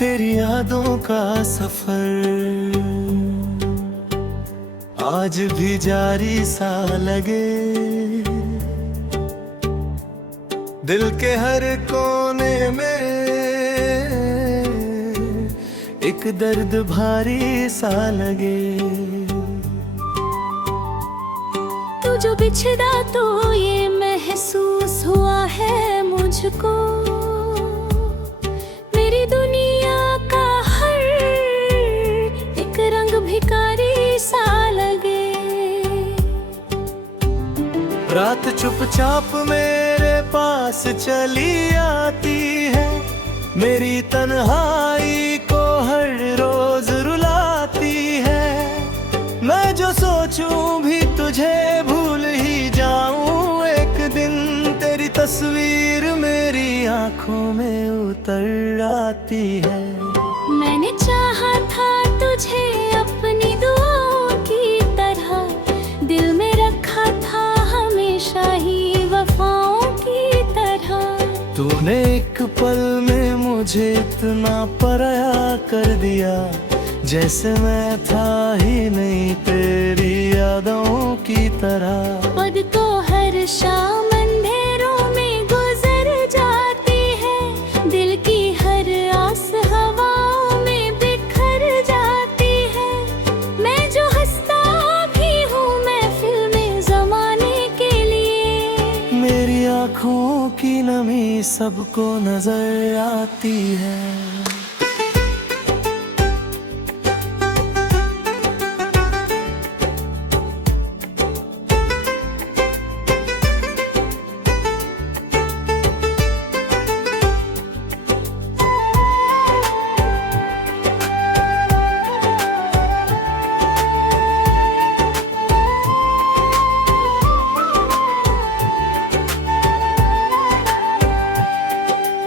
तेरी यादों का सफर आज भी जारी सा लगे। दिल के हर कोने में एक दर्द भारी सा लगे। तू जो बिछड़ा तो ये महसूस हुआ है मुझको, मेरी दुनिया का हर एक रंग भिखारी सा लगे। रात चुपचाप मेरे पास चली आती है, मेरी तन्हाई को हर रोज रुलाती है। मैं जो सोचूं भी तुझे भूल ही जाऊं एक दिन, तेरी तस्वीर मेरी आंखों में उतर आती है। मैंने चाहा था तुझे अपनी दुआओं की तरह, दिल में रखा था हमेशा ही वफाओं की तरह। तूने एक पल में मुझे इतना पराया कर दिया, जैसे मैं था ही नहीं तेरी यादों की तरह। पद तो हर शाम अंधेरों में गुजर जाती है, दिल की हर आस हवाओं में बिखर जाती है। मैं जो हंसता भी हूँ महफिल में ज़माने के लिए, मेरी आँखों की नमी सबको नजर आती है।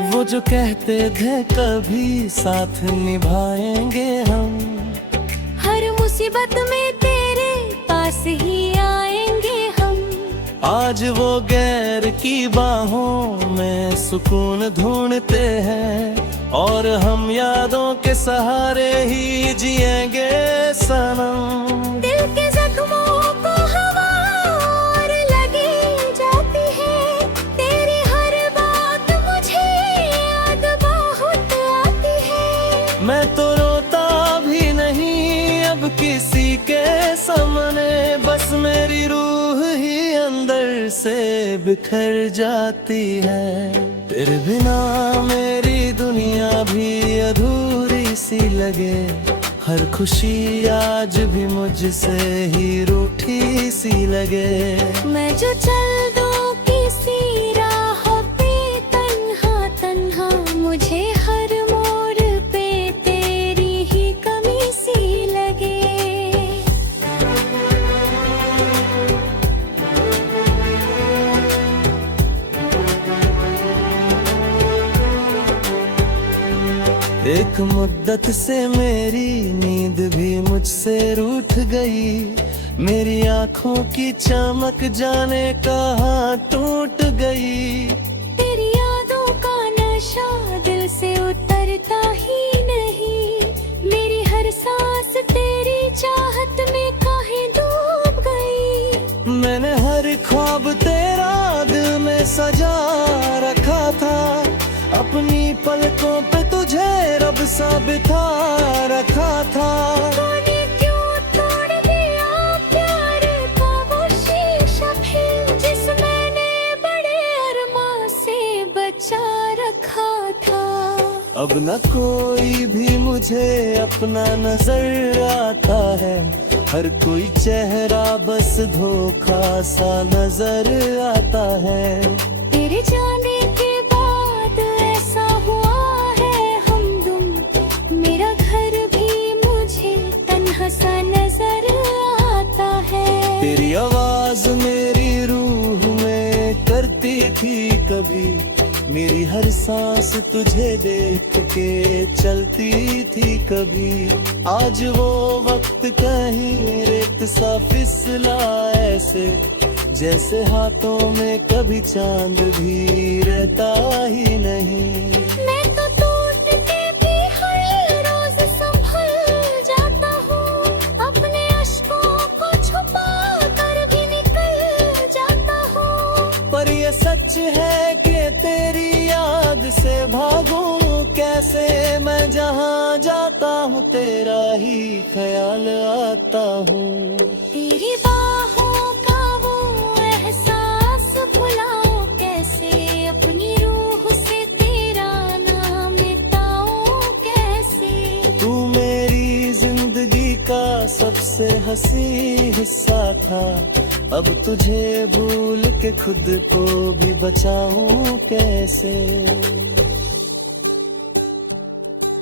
वो जो कहते थे कभी साथ निभाएंगे हम, हर मुसीबत में तेरे पास ही आएंगे हम। आज वो गैर की बाहों में सुकून ढूंढते हैं, और हम यादों के सहारे ही जिएंगे सनम। दिल के जख्मों को हवा और लगी जाती है, तेरी हर बात मुझे याद बहुत आती है। मैं तो रोता भी नहीं अब किसी के सामने, बस मेरी रूह ही अंदर से बिखर जाती है। तेरे बिना मेरी दुनिया भी अधूरी सी लगे, हर खुशी आज भी मुझसे ही रूठी सी लगे। मैं जो चल दूं किसी राह पे तन्हा तन्हा, मुझे हर मोड़ पे तेरी ही कमी सी लगे। एक मुद्दत से मेरी नींद भी मुझसे रूठ गई, मेरी आँखों की चमक जाने कहाँ टूट गई। तेरी यादों का नशा दिल से उतरता ही नहीं, मेरी हर सांस तेरी चाहत में काहे डूब गई। मैंने हर ख्वाब तेरा दिल में सजा रखा था, अपनी पलकों पे तुझे रब सा बिठा रखा था। तूने क्यों तोड़ दिया प्यार का वो शीशा फिर, जिस मैंने बड़े अरमां से बचा रखा था। अब न कोई भी मुझे अपना नजर आता है, हर कोई चेहरा बस धोखा सा नजर आता है। तेरे जाने के बाद ऐसा हुआ है हमदम, मेरा घर भी मुझे तन्हा सा नजर आता है। तेरी आवाज मेरी रूह में करती थी कभी, मेरी हर सांस तुझे देख के चलती थी कभी। आज वो वक्त कहीं रेत सा फिसला ऐसे, जैसे हाथों में कभी चांद भी रहता ही नहीं। मैं तो टूट के भी हर मैं जहाँ जाता हूँ तेरा ही ख्याल आता हूँ। तेरी बाहों का वो एहसास भुलाऊं कैसे, अपनी रूह से तेरा नाम मिटाऊं कैसे। तू मेरी जिंदगी का सबसे हंसी हिस्सा था, अब तुझे भूल के खुद को भी बचाऊं कैसे।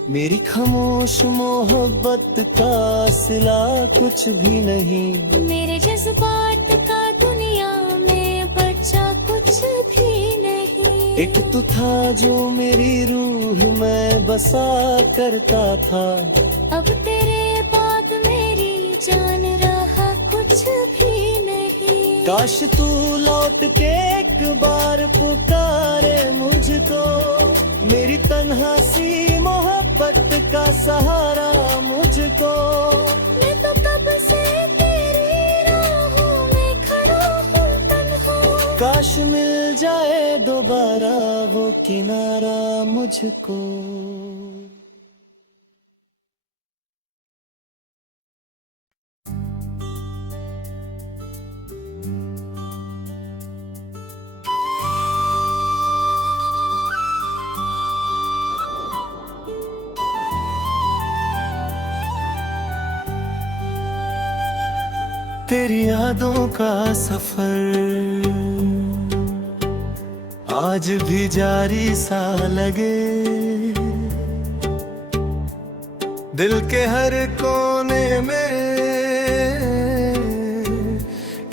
मेरी खामोश मोहब्बत का सिला कुछ भी नहीं, मेरे जज्बात का दुनिया में बचा कुछ भी नहीं। एक तू था जो मेरी रूह में बसा करता था, अब तेरे बाद मेरी जान रहा कुछ भी नहीं। काश तू लौट के एक बार पुकारे मुझको, मेरी तन्हा सी मोहब्बत का सहारा मुझको। मैं तो कब से तेरी राहों में खड़ा हूँ तन्हा। काश मिल जाए दोबारा वो किनारा मुझको। तेरी यादों का सफर आज भी जारी सा लगे, दिल के हर कोने में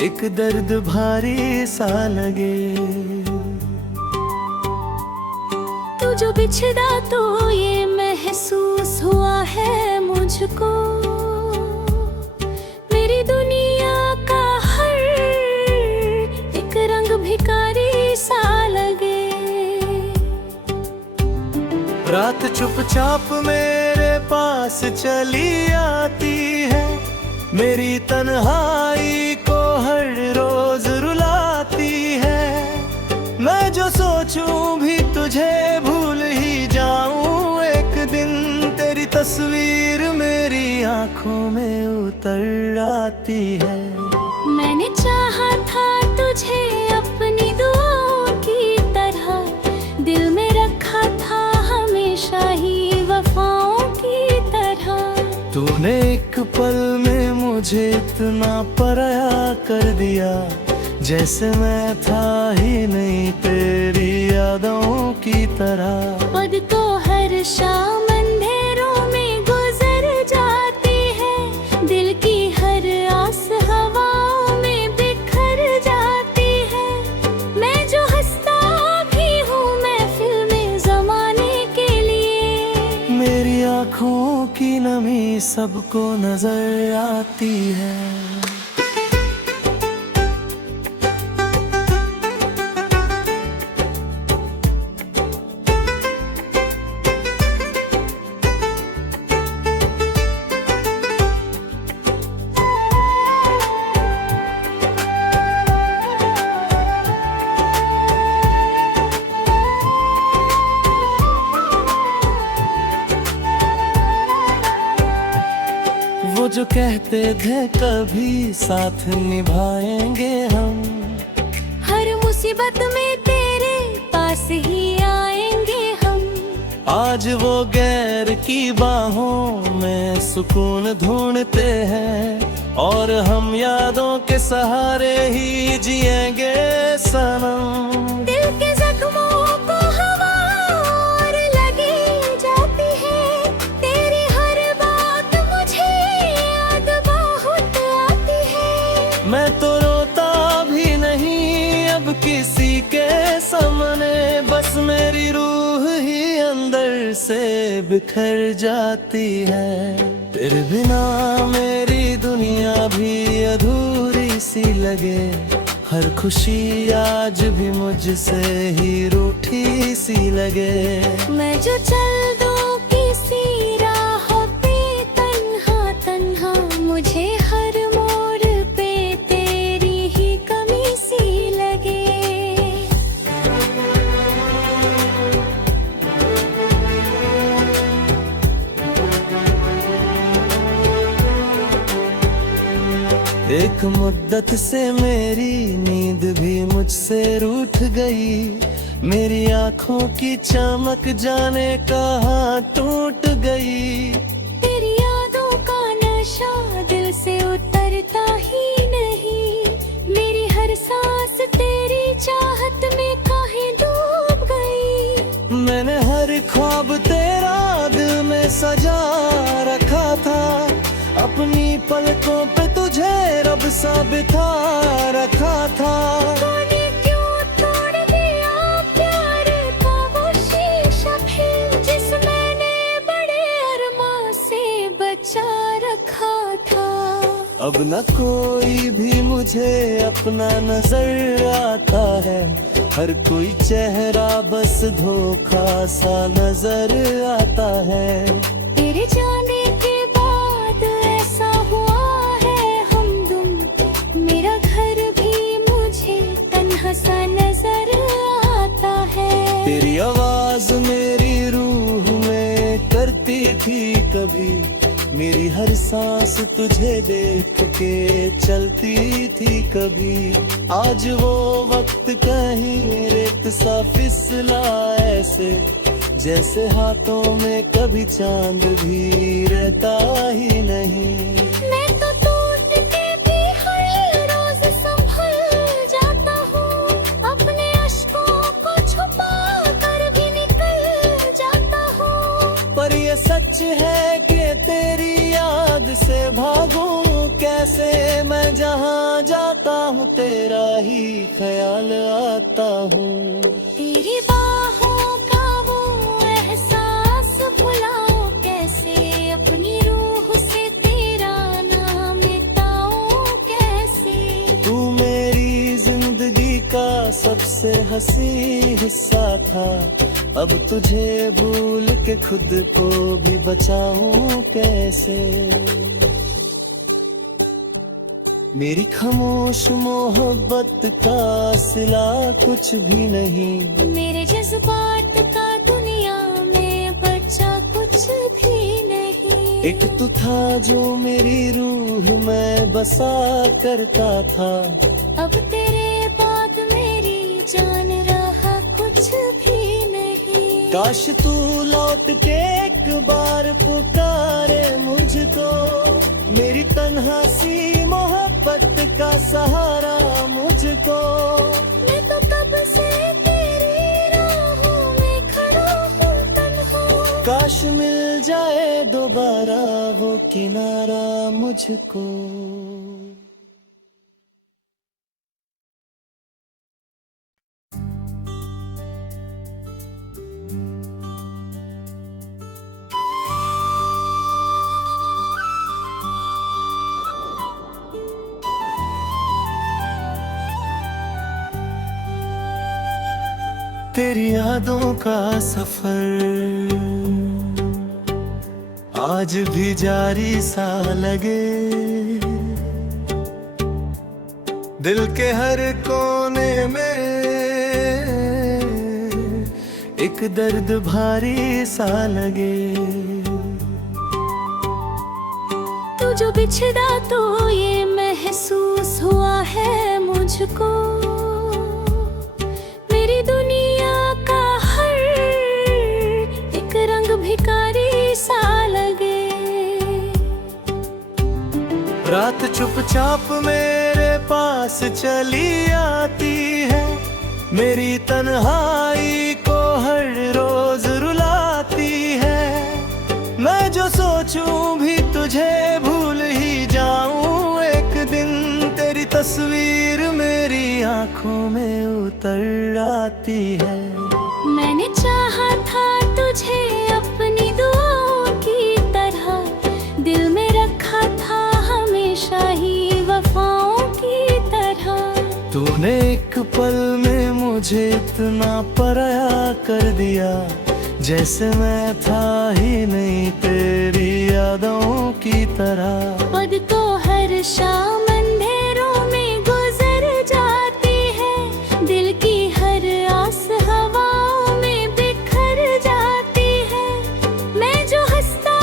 एक दर्द भारी सा लगे। तू जो बिछड़ा तो ये महसूस हुआ है मुझको, मेरी दुनिया का हर एक रंग भिखारी सा लगे। रात चुपचाप मेरे पास चली आती है, मेरी तन्हाई को हर रोज रुलाती है। मैं जो सोचूं भी तुझे भूल ही जाऊं एक दिन, तेरी तस्वीर मेरी आंखों में उतर आती है। मैंने चाहा था तुझे अपनी दुआओं की तरह, दिल में रखा था हमेशा ही वफाओं की तरह। तूने एक पल में मुझे इतना पराया कर दिया, जैसे मैं था ही नहीं तेरी यादों की तरह। पद को हर शाम अंधेरों में गुजर जाती है, दिल की हर आस हवाओं में बिखर जाती है। मैं जो हंसता भी हूँ महफिल में ज़माने के लिए, मेरी आँखों की नमी सबको नजर आती है। वो जो कहते थे कभी साथ निभाएंगे हम, हर मुसीबत में तेरे पास ही आएंगे हम। आज वो गैर की बाहों में सुकून ढूंढते हैं, और हम यादों के सहारे ही जिएंगे सनम। दिल के जख्मों को हवा और लगी जाती है, तेरी हर बात मुझे याद बहुत आती है। मैं तो रोता भी नहीं अब किसी के सामने, बस मेरी रूह ही अंदर से बिखर जाती है। तेरे बिना मेरी दुनिया भी अधूरी सी लगे, हर खुशी आज भी मुझसे ही रूठी सी लगे। मैं जो चल दूं किसी राह पे तन्हा तन्हा, मुझे हर मोड़ पे तेरी ही कमी सी लगे। एक मुद्दत से मेरी नींद भी मुझसे रूठ गई, मेरी आंखों की चमक जाने कहाँ टूट गई। तेरी यादों का नशा दिल से उतरता ही नहीं, मेरी हर सांस तेरी चाहत में काहे डूब गई। मैंने हर ख्वाब तेरा दिल में सजा रखा था, अपनी पलकों पे तुझे रब सा बिठा रखा था। तूने क्यों तोड़ दिया प्यार का वो शीशा फिर, जिस मैंने बड़े अरमां से बचा रखा था। अब न कोई भी मुझे अपना नजर आता है, हर कोई चेहरा बस धोखा सा नजर आता है। तेरे जाने के बाद ऐसा हुआ है हमदम, मेरा घर भी मुझे तन्हा सा नजर आता है। तेरी आवाज मेरी रूह में करती थी कभी, मेरी हर सांस तुझे देख के चलती थी कभी। आज वो वक्त कहीं रेत सा फिसला ऐसे, जैसे हाथों में कभी चांद भी रहता ही नहीं। मैं तो टूट के भी हर रोज संभल जाता हूँ, अपने अश्कों को छुपा कर भी निकल जाता हूँ। पर ये सच है कि तेरी याद से भागूं कैसे, मैं जहाँ जाता हूँ तेरा ही ख्याल आता हूँ। तेरी बाहों का वो एहसास भुलाऊं कैसे, अपनी रूह से तेरा नाम मिटाऊं कैसे। तू मेरी जिंदगी का सबसे हंसी हिस्सा था, अब तुझे भूल के खुद को भी बचाऊं कैसे। मेरी खामोश मोहब्बत का सिला कुछ भी नहीं, मेरे जज्बात का दुनिया में बचा कुछ भी नहीं। एक तू था जो मेरी रूह में बसा करता था, अब तेरे बाद मेरी जान रहा कुछ भी नहीं। काश तू लौट के एक बार पुकारे मुझको, मेरी तन्हा सी मोहब्बत का सहारा मुझको। मैं तो कब से तेरी राहों में खड़ा हूँ तन्हा, काश मिल जाए दोबारा वो किनारा मुझको। तेरी यादों का सफर आज भी जारी सा लगे, दिल के हर कोने में एक दर्द भारी सा लगे। तू जो बिछड़ा तो ये महसूस हुआ है मुझको, मेरी दुनिया का हर एक रंग भिखारी सा लगे। रात चुपचाप मेरे पास चली आती है, मेरी तन्हाई को हर रोज रुलाती है। मैं जो सोचूं भी तुझे भूल ही जाऊं एक दिन, तेरी तस्वीर मेरी आंखों में उतर आती है। मैंने चाहा था तुझे अपनी दुआओं की तरह, दिल में रखा था हमेशा ही वफाओं की तरह। तूने एक पल में मुझे इतना पराया कर दिया, जैसे मैं था ही नहीं तेरी यादों की तरह। पद तो हर शाम अंधेरों में गुजर जाती है, दिल की हर आस हवाओं में बिखर जाती है। मैं जो हंसता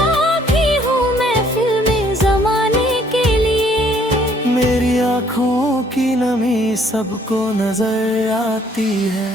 भी हूँ महफिल में ज़माने के लिए, सबको नजर आती है।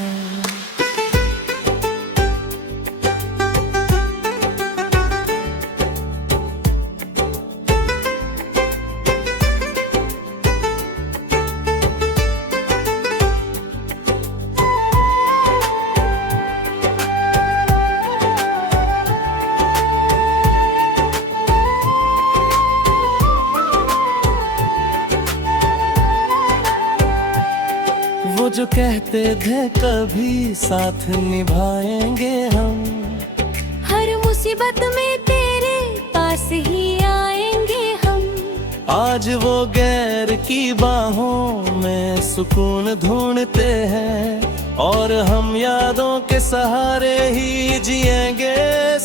वो जो कहते थे कभी साथ निभाएंगे हम, हर मुसीबत में तेरे पास ही आएंगे हम। आज वो गैर की बाहों में सुकून ढूंढते हैं और हम यादों के सहारे ही जिएंगे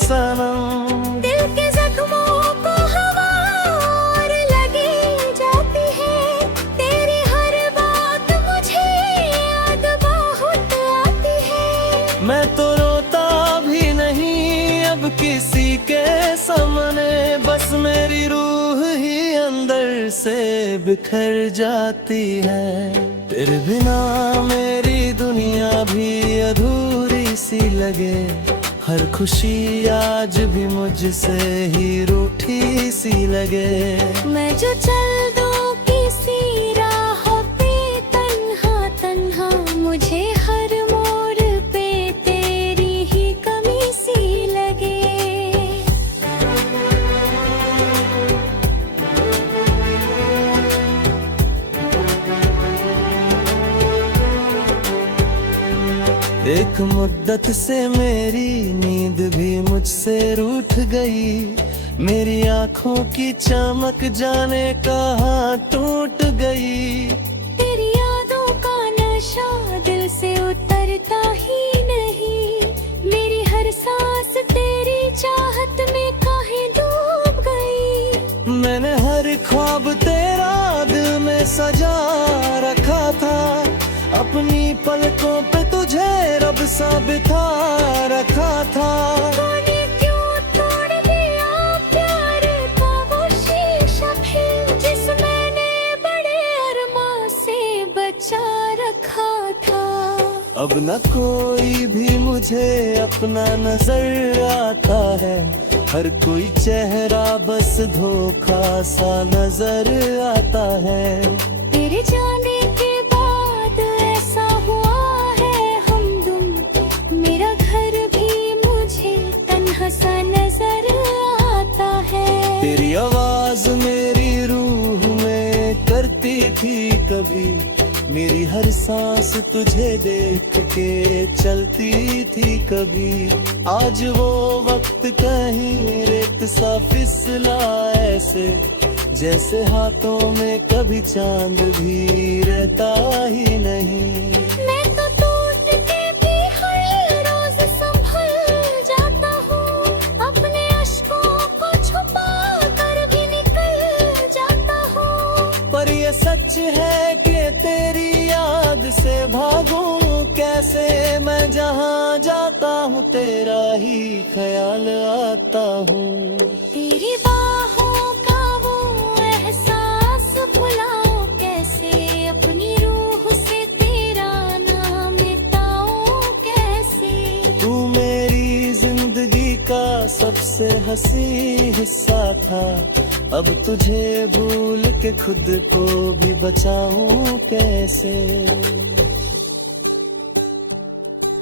सनम। दिल के जख्मों को हवा और लगी जाती है, तेरी हर बात मुझे याद बहुत आती है। मैं तो रोता भी नहीं अब किसी के सामने, बस मेरी रूह ही अंदर से बिखर जाती है। तेरे बिना मेरी दुनिया भी अधूरी सी लगे, हर खुशी आज भी मुझसे ही रूठी सी लगे। मैं जो चल दूं किसी राह पे तन्हा तन्हा, मुझे हर मोड़ पे तेरी ही कमी सी लगे। एक मुद्दत से मेरी नींद भी मुझसे रूठ गई, मेरी आंखों की चमक जाने कहाँ टूट गई। तेरी यादों का नशा दिल से उतरता ही नहीं, मेरी हर सांस तेरी चाहत में काहे डूब गई। मैंने हर ख्वाब तेरा दिल में सजा रखा था, अपनी पलकों पे तुझे रब सा बिठा रखा था। तूने क्यों तोड़ दिया प्यार का वो शीशा फिर, जिस मैंने बड़े अरमां से बचा रखा था। अब न कोई भी मुझे अपना नजर आता है, हर कोई चेहरा बस धोखा सा नजर आता है। तेरे जाने के बाद ऐसा हुआ है हमदम, मेरा घर भी मुझे तन्हा सा नजर आता है। तेरी आवाज मेरी रूह में करती थी कभी, मेरी हर सांस तुझे देख के चलती थी कभी। आज वो वक्त कहीं रेत सा फिसला ऐसे, जैसे हाथों में कभी चांद भी रहता ही नहीं। मैं तो टूट के भी हर रोज संभल जाता हूँ, अपने अश्कों को छुपा कर भी निकल जाता हूँ। पर ये सच है कि तेरी याद से भागूं कैसे, मैं जहाँ जाता हूँ तेरा ही ख्याल आता हूँ। तेरी बाहों का वो एहसास भुलाऊं कैसे, अपनी रूह से तेरा नाम मिटाऊं कैसे। तू मेरी जिंदगी का सबसे हंसी हिस्सा था, अब तुझे भूल के खुद को भी बचाऊं कैसे।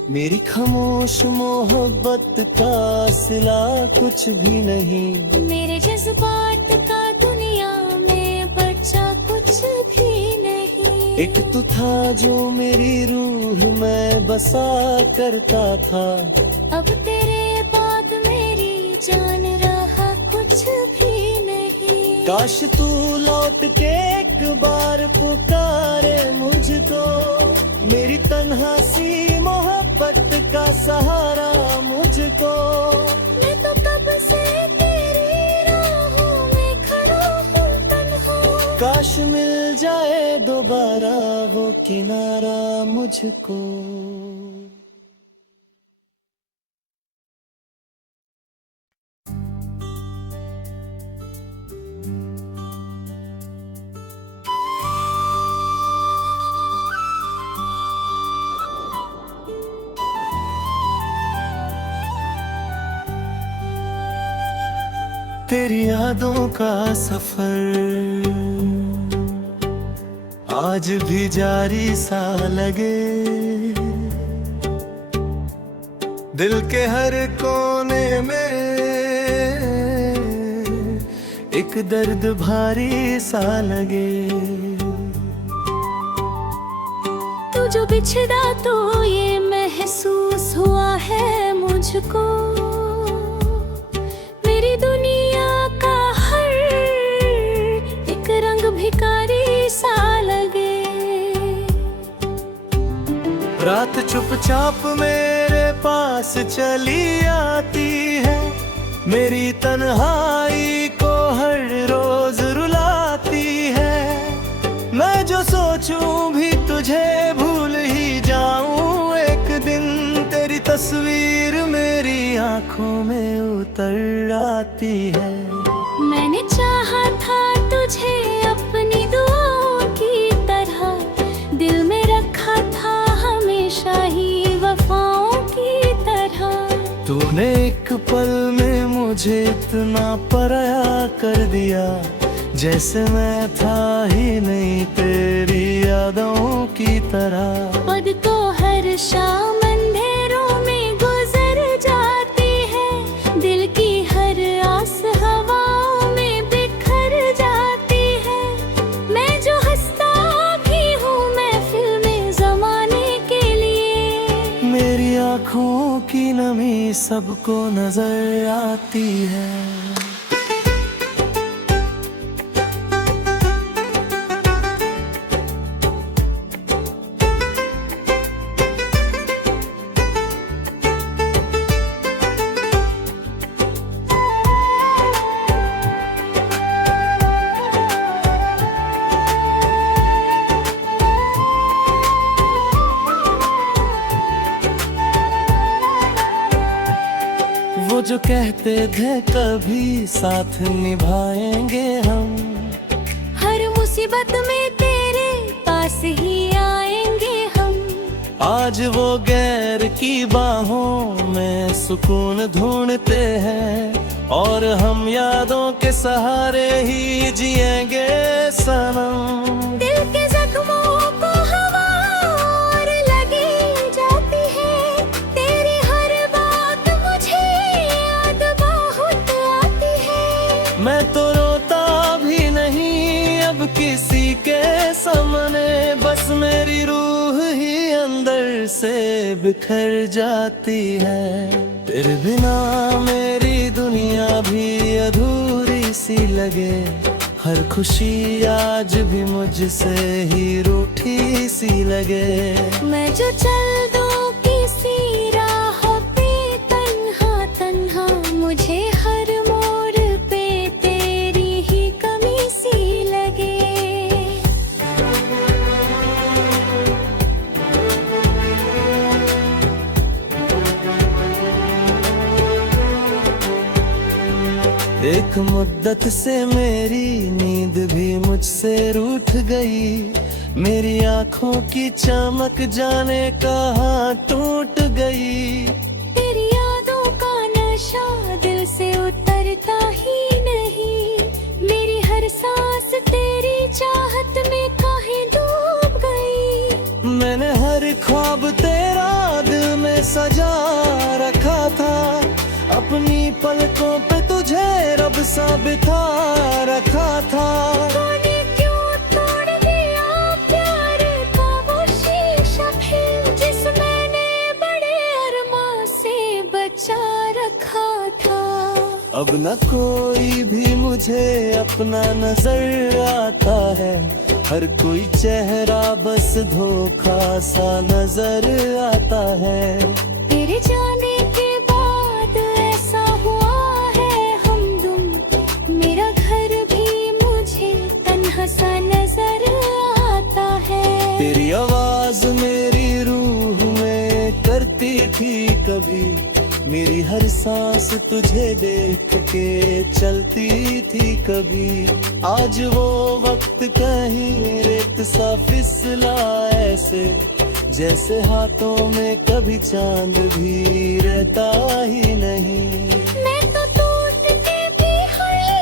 मेरी खामोश मोहब्बत का सिला कुछ भी नहीं, मेरे जज्बात का दुनिया में बचा कुछ भी नहीं। एक तू था जो मेरी रूह में बसा करता था, अब तेरे बाद मेरी जान रहा कुछ भी नहीं। काश तू लौट के एक बार पुकारे मुझको, मेरी तन्हा सी मोहब्बत का सहारा मुझको। मैं तो कब से तेरी राहों में खड़ा हूँ तन्हा, काश मिल जाए दोबारा वो किनारा मुझको। तेरी यादों का सफर आज भी जारी सा लगे, दिल के हर कोने में एक दर्द भारी सा लगे। तू जो बिछड़ा तो ये महसूस हुआ है मुझको, मेरी दुनिया का हर एक रंग भिखारी सा लगे। रात चुपचाप मेरे पास चली आती है, मेरी तन्हाई को हर रोज रुलाती है। मैं जो सोचूं भी तुझे भूल ही जाऊं एक दिन, तेरी तस्वीर मेरी आंखों में उतर आती है। मैंने चाहा था तुझे अपनी दुआओं की तरह, दिल में रखा था हमेशा ही वफाओं की तरह। तूने एक पल में मुझे इतना पराया कर दिया, जैसे मैं था ही नहीं तेरी यादों की तरह। पद तो हर शाम अंधेरों में गुजर जाती है, दिल की हर आस हवाओं में बिखर जाती है। मैं जो हंसता भी हूँ महफिल में ज़माने के लिए, मेरी आँखों की नमी सबको नजर आती है। वो जो कहते थे कभी साथ निभाएंगे हम, हर मुसीबत में तेरे पास ही आएंगे हम। आज वो गैर की बाहों में सुकून ढूंढते हैं, और हम यादों के सहारे ही जिएंगे सनम। दिल के जख्मों को हवा और लगी जाती है, तेरी हर बात मुझे याद बहुत आती है। मैं तो रोता भी नहीं अब किसी के सामने, बस मेरी रूह ही अंदर से बिखर जाती है। तेरे बिना मेरी दुनिया भी अधूरी सी लगे, हर खुशी आज भी मुझसे ही रूठी सी लगे। मैं जो चल दूं किसी राह पे तन्हा तन्हा, मुझे हर मोड़ पे तेरी ही कमी सी लगे। एक मुद्दत से मेरी नींद भी मुझसे रूठ गई, मेरी आंखों की चमक जाने कहाँ टूट गई। तेरी यादों का नशा दिल से उतरता ही नहीं, मेरी हर सांस तेरी चाहत में काहे डूब गई। मैंने हर ख्वाब तेरा दिल में सजा रखा था, अपनी पलकों पे तुझे रब सा बिठा रखा था। तूने क्यों तोड़ दिया प्यार का वो शीशा फिर, जिस मैंने बड़े अरमान से बचा रखा था। अब न कोई भी मुझे अपना नजर आता है, हर कोई चेहरा बस धोखा सा नजर आता है। तेरे जाने के बाद ऐसा हुआ है हमदम, मेरा घर भी मुझे तन्हा सा नजर आता है। तेरी आवाज मेरी रूह में करती थी कभी, मेरी हर सांस तुझे देख के चलती थी कभी। आज वो वक्त कहीं रेत सा फिसला ऐसे, जैसे हाथों में कभी चांद भी रहता ही नहीं। मैं तो टूट के भी हर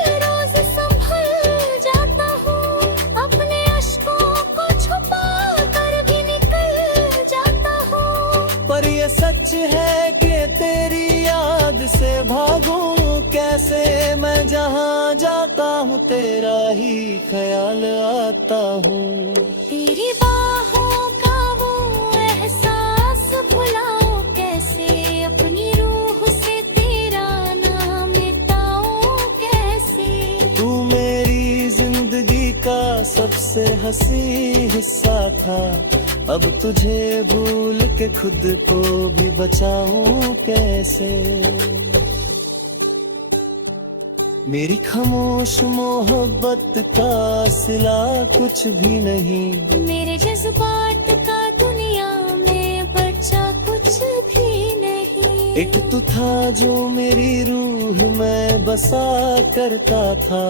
ऐसे मैं जहाँ जाता हूँ तेरा ही ख्याल आता हूँ। तेरी बाहों का वो एहसास भुलाऊं कैसे, अपनी रूह से तेरा नाम मिटाऊं कैसे। तू मेरी जिंदगी का सबसे हंसी हिस्सा था, अब तुझे भूल के खुद को भी बचाऊं कैसे। मेरी खामोश मोहब्बत का सिला कुछ भी नहीं, मेरे जज्बात का दुनिया में बचा कुछ भी नहीं। एक तू था जो मेरी रूह में बसा करता था,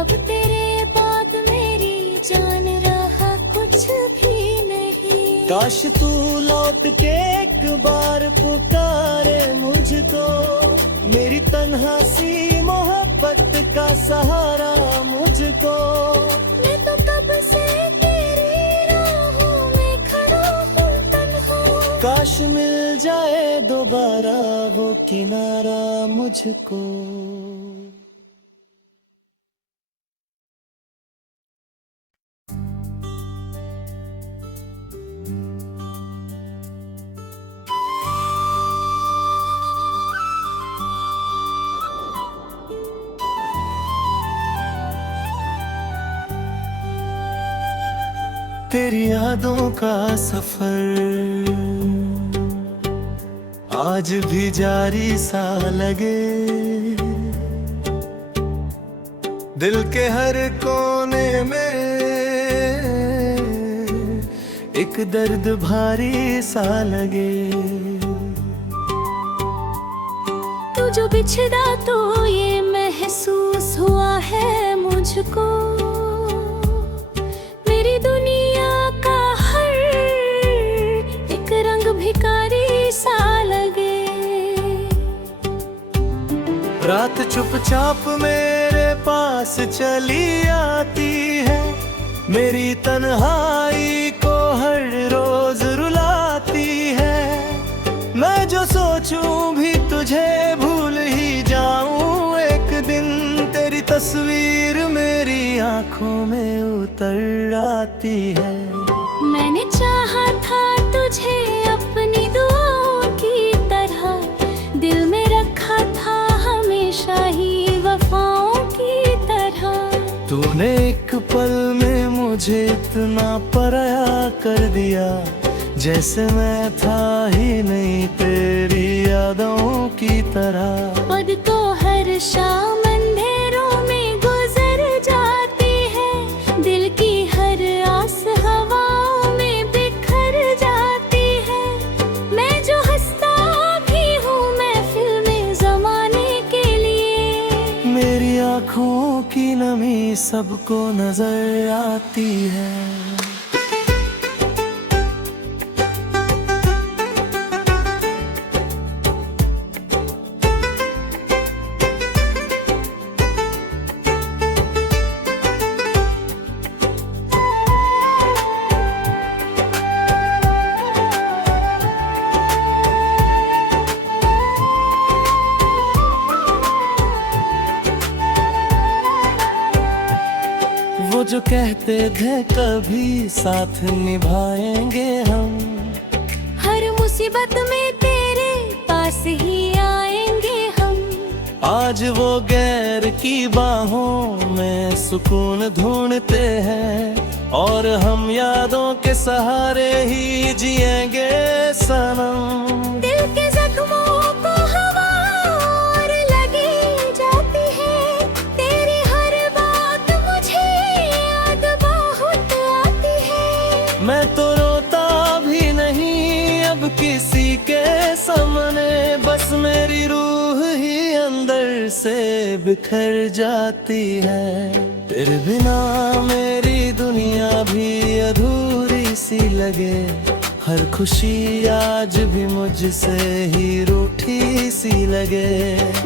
अब तेरे बाद मेरी जान रहा कुछ भी नहीं। काश तू लौट के एक बार पुकारे मुझको, मेरी तन्हा सी मोहब्बत का सहारा मुझको। मैं तो कब से तेरी राहों में खड़ा हूँ तन्हा। काश मिल जाए दोबारा वो किनारा मुझको। तेरी यादों का सफर आज भी जारी सा लगे, दिल के हर कोने में एक दर्द भारी सा लगे। तू जो बिछड़ा तो ये महसूस हुआ है मुझको, मेरी दुनिया का हर एक रंग भिखारी सा लगे। रात चुपचाप मेरे पास चली आती है, मेरी तन्हाई को हर रोज रुलाती है। मैं जो सोचूं भी तुझे भूल ही जाऊं एक दिन, तेरी तस्वीर मेरी आंखों में उतर आती है। मैंने चाहा था तुझे अपनी दुआओं की तरह, दिल में रखा था हमेशा ही वफाओं की तरह। तूने एक पल में मुझे इतना पराया कर दिया, जैसे मैं था ही नहीं तेरी यादों की तरह। पद तो हर शाम अंधेरों में गुजर जाती है, दिल की हर आस हवाओं में बिखर जाती है। मैं जो हंसता भी हूँ महफिल में ज़माने के लिए, मेरी आँखों की नमी सबको नजर आती है। वो जो कहते थे कभी साथ निभाएंगे हम, हर मुसीबत में तेरे पास ही आएंगे हम। आज वो गैर की बाहों में सुकून ढूंढते हैं, और हम यादों के सहारे ही जिएंगे सनम। दिल के जख्मों को हवा और लगी जाती है, तेरी हर बात मुझे याद बहुत आती है। मैं तो रोता भी नहीं अब किसी के सामने, बस मेरी रूह ही अंदर से बिखर जाती है। तेरे बिना मेरी दुनिया भी अधूरी सी लगे, हर खुशी आज भी मुझसे ही रूठी सी लगे।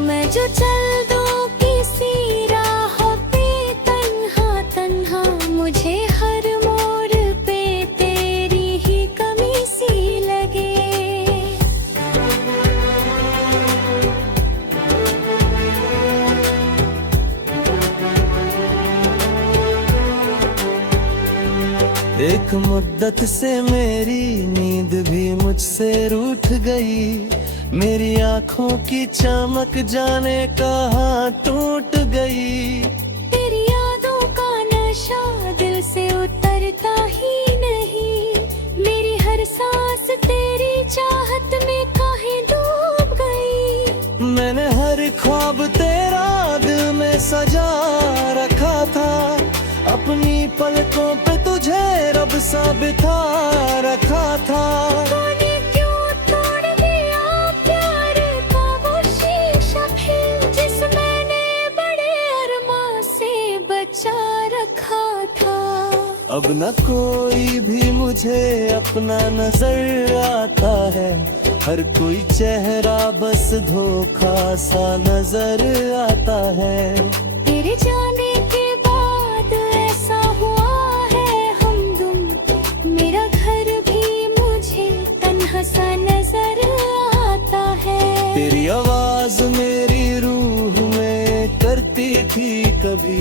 मैं जो चल दूं किसी राह पे तन्हा तन्हा, मुझे हर मोड़ पे तेरी ही कमी सी लगे। एक मुद्दत से मेरी नींद भी मुझसे रूठ गई, मेरी आंखों की चमक जाने कहाँ टूट गई। तेरी यादों का नशा दिल से उतरता ही नहीं, मेरी हर सांस तेरी चाहत में काहे डूब गई। मैंने हर ख्वाब तेरा दिल में सजा रखा था, अपनी पलकों पे तुझे रब सा बिठा रखा था। तूने क्यों तोड़ दिया प्यार का वो शीशा फिर, जिस मैंने बड़े अरमान से बचा रखा था। अब न कोई भी मुझे अपना नजर आता है, हर कोई चेहरा बस धोखा सा नजर आता है। तेरे जाने के बाद ऐसा हुआ है हमदम, मेरा घर भी मुझे तन्हा सा नजर आता है। तेरी आवाज मेरी रूह में करती थी कभी,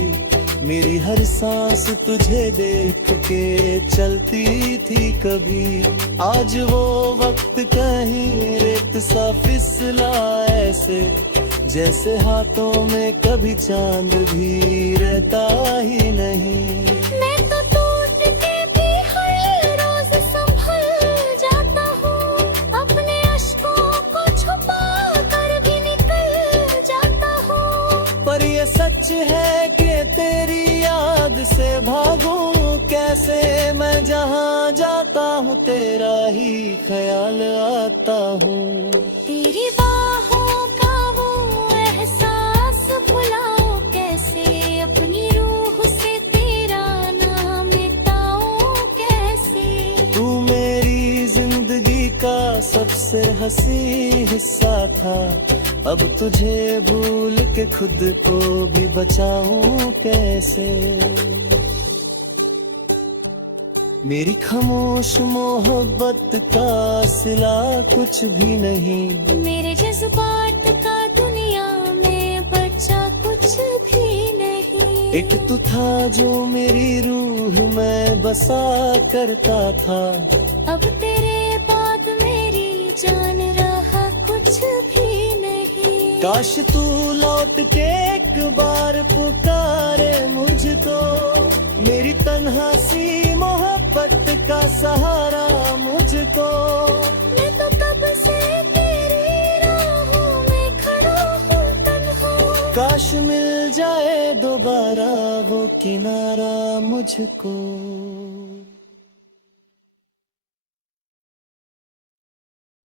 मेरी हर सांस तुझे देख के चलती थी कभी। आज वो वक्त कहीं रेत सा फिसला ऐसे, जैसे हाथों में कभी चांद भी रहता ही नहीं। मैं तो टूट के भी हर रोज संभल जाता हूँ, अपने अश्कों को छुपा कर भी निकल जाता हूँ। पर ये सच है कि तेरी याद से भागूं कैसे, मैं जहाँ जाता हूँ तेरा ही ख्याल आता हूँ। तेरी बाहों का वो एहसास भुलाऊं कैसे, अपनी रूह से तेरा नाम मिटाऊं कैसे। तू मेरी जिंदगी का सबसे हंसी हिस्सा था, अब तुझे भूल के खुद को भी बचाऊं कैसे। मेरी खामोश मोहब्बत का सिला कुछ भी नहीं, मेरे जज्बात का दुनिया में बचा कुछ भी नहीं। एक तू था जो मेरी रूह में बसा करता था, अब तेरे बाद मेरी जान रहा कुछ भी नहीं। काश तू लौट के एक बार पुकारे मुझको, मेरी तन्हा सी मोहब्बत का सहारा मुझको। मैं तो कब से तेरी राहों में खड़ा हूँ तन्हा, काश मिल जाए दोबारा वो किनारा मुझको।